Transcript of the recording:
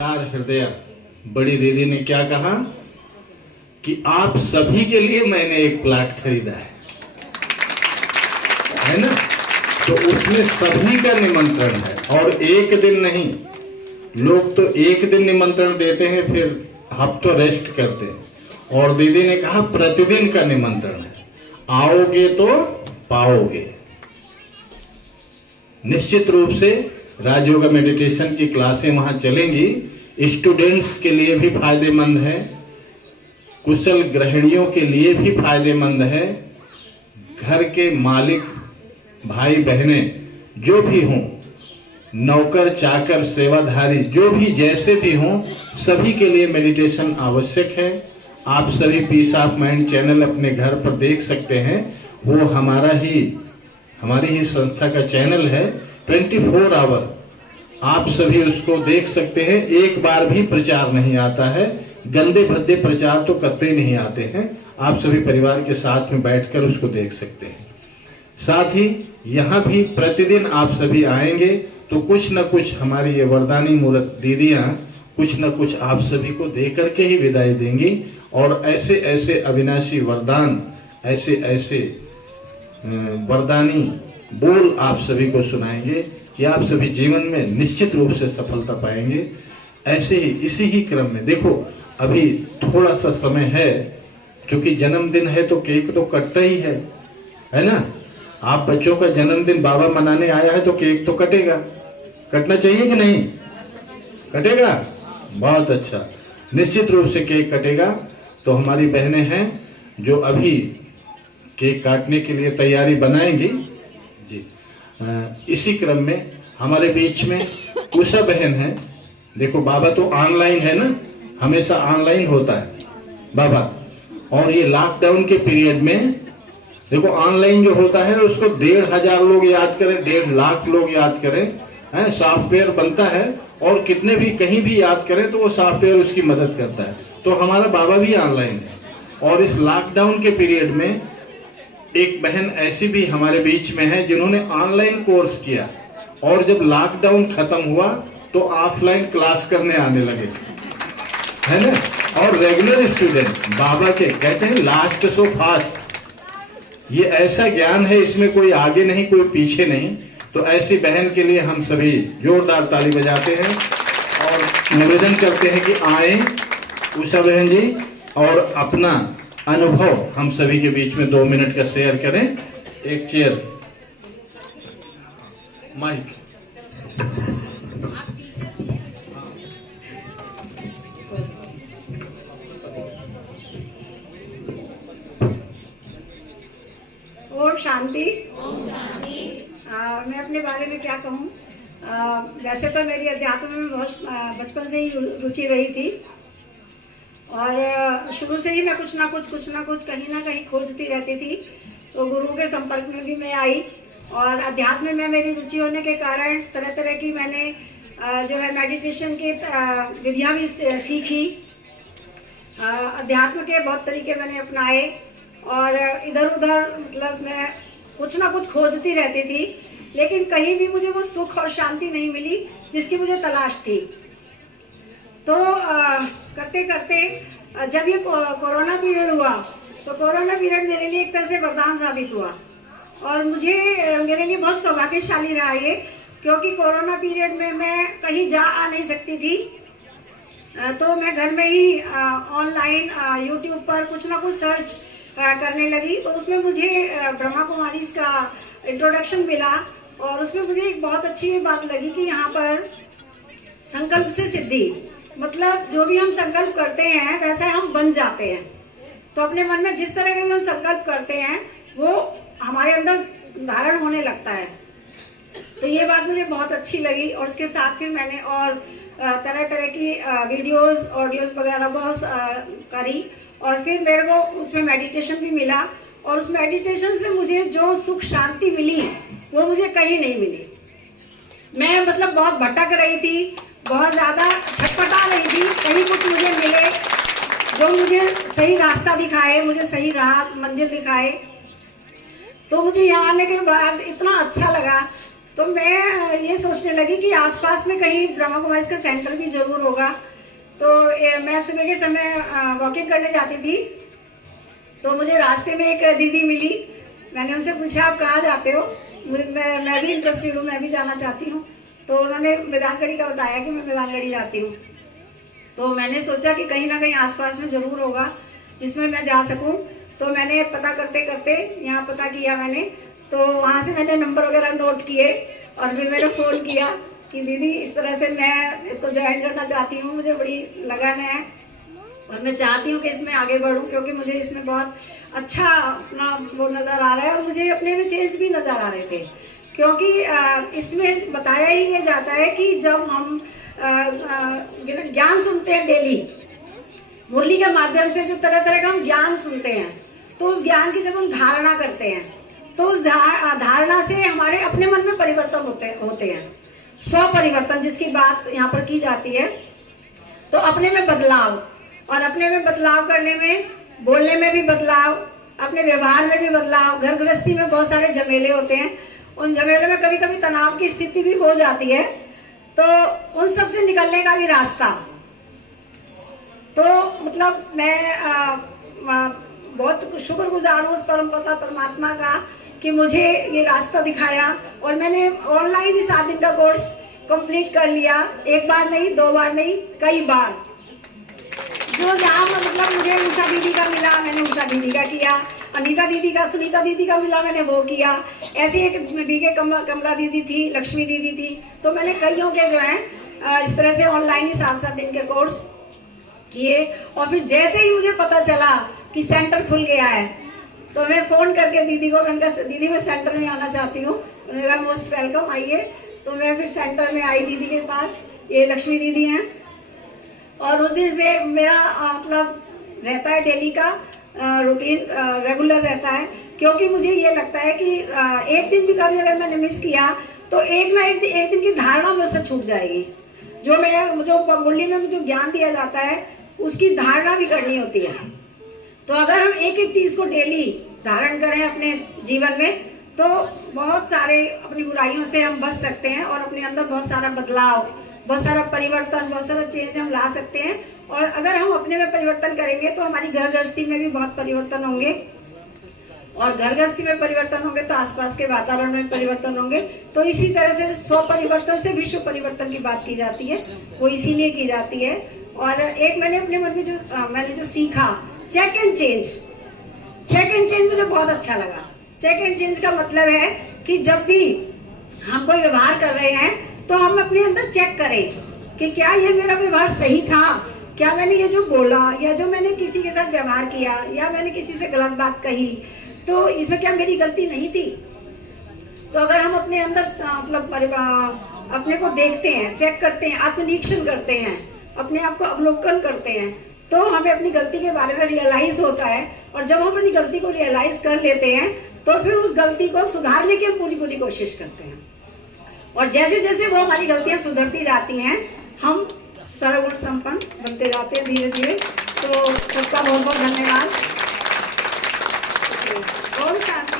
प्यार हृदय बड़ी दीदी ने क्या कहा कि आप सभी के लिए मैंने एक प्लाट खरीदा है ना। तो उसमें सभी का निमंत्रण है और एक दिन नहीं। लोग तो एक दिन निमंत्रण देते हैं फिर हफ्तों रेस्ट करते हैं, और दीदी ने कहा प्रतिदिन का निमंत्रण है, आओगे तो पाओगे। निश्चित रूप से राजयोग मेडिटेशन की क्लासें वहां चलेंगी, स्टूडेंट्स के लिए भी फायदेमंद है, कुशल गृहिणियों के लिए भी फायदेमंद है, घर के मालिक भाई बहनें जो भी हों, नौकर चाकर सेवाधारी जो भी जैसे भी हों, सभी के लिए मेडिटेशन आवश्यक है। आप सभी पीस ऑफ माइंड चैनल अपने घर पर देख सकते हैं, वो हमारी ही संस्था का चैनल है। 24 आवर आप सभी उसको देख सकते हैं। एक बार भी प्रचार नहीं आता है, गंदे भद्दे प्रचार तो करते ही नहीं आते हैं। आप सभी परिवार के साथ में बैठकर उसको देख सकते हैं। साथ ही यहाँ भी प्रतिदिन आप सभी आएंगे तो कुछ न कुछ हमारी ये वरदानी मूर्त दीदियां कुछ न कुछ आप सभी को दे करके ही विदाई देंगी, और ऐसे ऐसे अविनाशी वरदान, ऐसे ऐसे वरदानी बोल आप सभी को सुनाएंगे कि आप सभी जीवन में निश्चित रूप से सफलता पाएंगे। ऐसे ही इसी ही क्रम में देखो, अभी थोड़ा सा समय है, क्योंकि जन्मदिन है तो केक तो कटता ही है ना। आप बच्चों का जन्मदिन बाबा मनाने आया है तो केक तो कटेगा, कटना चाहिए कि नहीं? कटेगा, बहुत अच्छा, निश्चित रूप से केक कटेगा। तो हमारी बहनें हैं जो अभी केक काटने के लिए तैयारी बनाएंगी जी। इसी क्रम में हमारे बीच में उषा बहन है। देखो बाबा तो ऑनलाइन है ना, हमेशा ऑनलाइन होता है बाबा, और ये लॉकडाउन के पीरियड में देखो ऑनलाइन जो होता है उसको 1,500 लोग याद करें, 1.5 लाख लोग याद करें, सॉफ्टवेयर बनता है, और कितने भी कहीं भी याद करें तो वो सॉफ्टवेयर उसकी मदद करता है। तो हमारा बाबा भी ऑनलाइन है। और इस लॉकडाउन के पीरियड में एक बहन ऐसी भी हमारे बीच में है जिन्होंने ऑनलाइन कोर्स किया, और जब लॉकडाउन खत्म हुआ तो ऑफलाइन क्लास करने आने लगे, है ना। और रेगुलर स्टूडेंट बाबा के कहते हैं लास्ट सो फास्ट। ये ऐसा ज्ञान है, इसमें कोई आगे नहीं कोई पीछे नहीं। तो ऐसी बहन के लिए हम सभी जोरदार ताली बजाते हैं और निवेदन करते हैं कि आए उषा बहन जी, और अपना अनुभव हम सभी के बीच में 2 मिनट का शेयर करें। एक चेयर माइक। ओम शांति। मैं अपने बारे में क्या कहूँ, वैसे तो मेरी अध्यात्म में बहुत बचपन से ही रुचि रही थी, और शुरू से ही मैं कुछ ना कुछ कहीं ना कहीं खोजती रहती थी। तो गुरुओं के संपर्क में भी मैं आई, और अध्यात्म में मेरी रुचि होने के कारण तरह तरह की मैंने जो है मेडिटेशन की विधियाँ भी सीखी। अध्यात्म के बहुत तरीके मैंने अपनाए, और इधर उधर मतलब मैं कुछ ना कुछ खोजती रहती थी, लेकिन कहीं भी मुझे वो सुख और शांति नहीं मिली जिसकी मुझे तलाश थी। तो करते करते जब ये कोरोना पीरियड हुआ, तो कोरोना पीरियड मेरे लिए एक तरह से वरदान साबित हुआ, और मेरे लिए बहुत सौभाग्यशाली रहा ये, क्योंकि कोरोना पीरियड में मैं कहीं जा आ नहीं सकती थी। तो मैं घर में ही ऑनलाइन यूट्यूब पर कुछ ना कुछ सर्च करने लगी। तो उसमें मुझे ब्रह्मा कुमारीज का इंट्रोडक्शन मिला, और उसमें मुझे एक बहुत अच्छी ये बात लगी कि यहाँ पर संकल्प से सिद्धि, मतलब जो भी हम संकल्प करते हैं वैसा हम बन जाते हैं। तो अपने मन में जिस तरह के भी हम संकल्प करते हैं वो हमारे अंदर धारण होने लगता है। तो ये बात मुझे बहुत अच्छी लगी, और उसके साथ फिर मैंने और तरह तरह की वीडियोस ऑडियोज वगैरह बहुत करी, और फिर मेरे को उसमें मेडिटेशन भी मिला, और उस मेडिटेशन से मुझे जो सुख शांति मिली वो मुझे कहीं नहीं मिली। मैं मतलब बहुत भटक रही थी, बहुत ज़्यादा छटपटा रही थी, कहीं कुछ मुझे मिले जो मुझे सही रास्ता दिखाए, मुझे सही राह मंजिल दिखाए। तो मुझे यहाँ आने के बाद इतना अच्छा लगा तो मैं ये सोचने लगी कि आसपास में कहीं ब्रह्मा कुमारीज का सेंटर भी जरूर होगा। तो मैं सुबह के समय वॉकिंग करने जाती थी, तो मुझे रास्ते में एक दीदी मिली। मैंने उनसे पूछा आप कहाँ जाते हो, मैं भी इंटरेस्टेड हूँ, मैं भी जाना चाहती हूँ। तो उन्होंने मैदानगढ़ी का बताया कि मैं मैदानगढ़ी जाती हूँ। तो मैंने सोचा कि कहीं ना कहीं आसपास में ज़रूर होगा जिसमें मैं जा सकूँ। तो मैंने पता करते करते यहाँ पता किया मैंने, तो वहाँ से मैंने नंबर वगैरह नोट किए और फिर मैंने फ़ोन किया कि दीदी इस तरह से मैं इसको ज्वाइन करना चाहती हूँ, मुझे बड़ी लगन है और मैं चाहती हूँ कि इसमें आगे बढ़ूँ, क्योंकि मुझे इसमें बहुत अच्छा अपना वो नज़र आ रहा है और मुझे अपने में चेंज भी नज़र आ रहे थे। क्योंकि इसमें बताया ही ये जाता है कि जब हम ज्ञान सुनते हैं डेली, मुरली के माध्यम से जो तरह तरह का हम ज्ञान सुनते हैं, तो उस ज्ञान की जब हम धारणा करते हैं तो उस धारणा से हमारे अपने मन में परिवर्तन होते हैं। स्व परिवर्तन जिसकी बात यहाँ पर की जाती है। तो अपने में बदलाव, और अपने में बदलाव करने में, बोलने में भी बदलाव, अपने व्यवहार में भी बदलाव। घर गृहस्थी में बहुत सारे झमेले होते हैं, उन झमेलों में कभी कभी तनाव की स्थिति भी हो जाती है, तो उन सब से निकलने का भी रास्ता। तो मतलब मैं बहुत शुक्रगुजार हूँ उस परमपिता परमात्मा का कि मुझे ये रास्ता दिखाया, और मैंने ऑनलाइन ही 7 दिन का कोर्स कंप्लीट कर लिया। एक बार नहीं, 2 बार नहीं, कई बार। जो जहाँ मतलब मुझे उषा दीदी का मिला मैंने उषा दीदी का किया, अनीता दीदी का, सुनीता दीदी का मिला मैंने वो किया। ऐसे एक बीके कमला दीदी थी, लक्ष्मी दीदी थी। तो मैंने कईयों के जो है इस तरह से ऑनलाइन ही 7-7 दिन के कोर्स किए। और फिर जैसे ही मुझे पता चला कि सेंटर खुल गया है, तो मैं फ़ोन करके दीदी को मैंने कहा दीदी मैं सेंटर में आना चाहती हूँ। उन्होंने कहा मोस्ट वेलकम, आइए। तो मैं फिर सेंटर में आई दीदी के पास, ये लक्ष्मी दीदी हैं। और उस दिन से मेरा मतलब रहता है डेली का रूटीन रेगुलर रहता है, क्योंकि मुझे ये लगता है कि एक दिन भी कभी अगर मैंने मिस किया तो एक ना एक दिन की धारणा मुझसे छूट जाएगी। जो मुरली में जो ज्ञान दिया जाता है उसकी धारणा भी करनी होती है। तो अगर हम एक एक चीज़ को डेली धारण करें अपने जीवन में, तो बहुत सारे अपनी बुराइयों से हम बच सकते हैं और अपने अंदर बहुत सारा बदलाव, बहुत सारा परिवर्तन, बहुत सारा चेंज हम ला सकते हैं। और अगर हम अपने में परिवर्तन करेंगे तो हमारी घर गृहस्थी में भी बहुत परिवर्तन होंगे, और घर गृहस्थी में परिवर्तन होंगे तो आसपास के वातावरण में परिवर्तन होंगे। तो इसी तरह से स्व परिवर्तन से विश्व परिवर्तन की बात की जाती है, वो इसीलिए की जाती है। और एक मैंने अपने मन में मैंने जो सीखा, चेक एंड चेंज मुझे बहुत अच्छा लगा। चेक एंड चेंज का मतलब है कि जब भी हम कोई व्यवहार कर रहे हैं तो हम अपने अंदर चेक करें कि क्या ये मेरा व्यवहार सही था, क्या मैंने ये जो बोला या जो मैंने किसी के साथ व्यवहार किया या मैंने किसी से गलत बात कही, तो इसमें क्या मेरी गलती नहीं थी। तो अगर हम अपने अंदर मतलब अपने को देखते हैं, चेक करते हैं, आत्मनिरीक्षण करते हैं, अपने आप को अवलोकन करते हैं, तो हमें अपनी गलती के बारे में रियलाइज होता है। और जब हम अपनी गलती को रियलाइज कर लेते हैं तो फिर उस गलती को सुधारने की पूरी कोशिश करते हैं। और जैसे जैसे वो हमारी गलतियां सुधरती जाती हैं, हम सर्वगुण संपन्न बनते जाते हैं धीरे धीरे। तो सबका बहुत बहुत धन्यवाद। ओम शांति।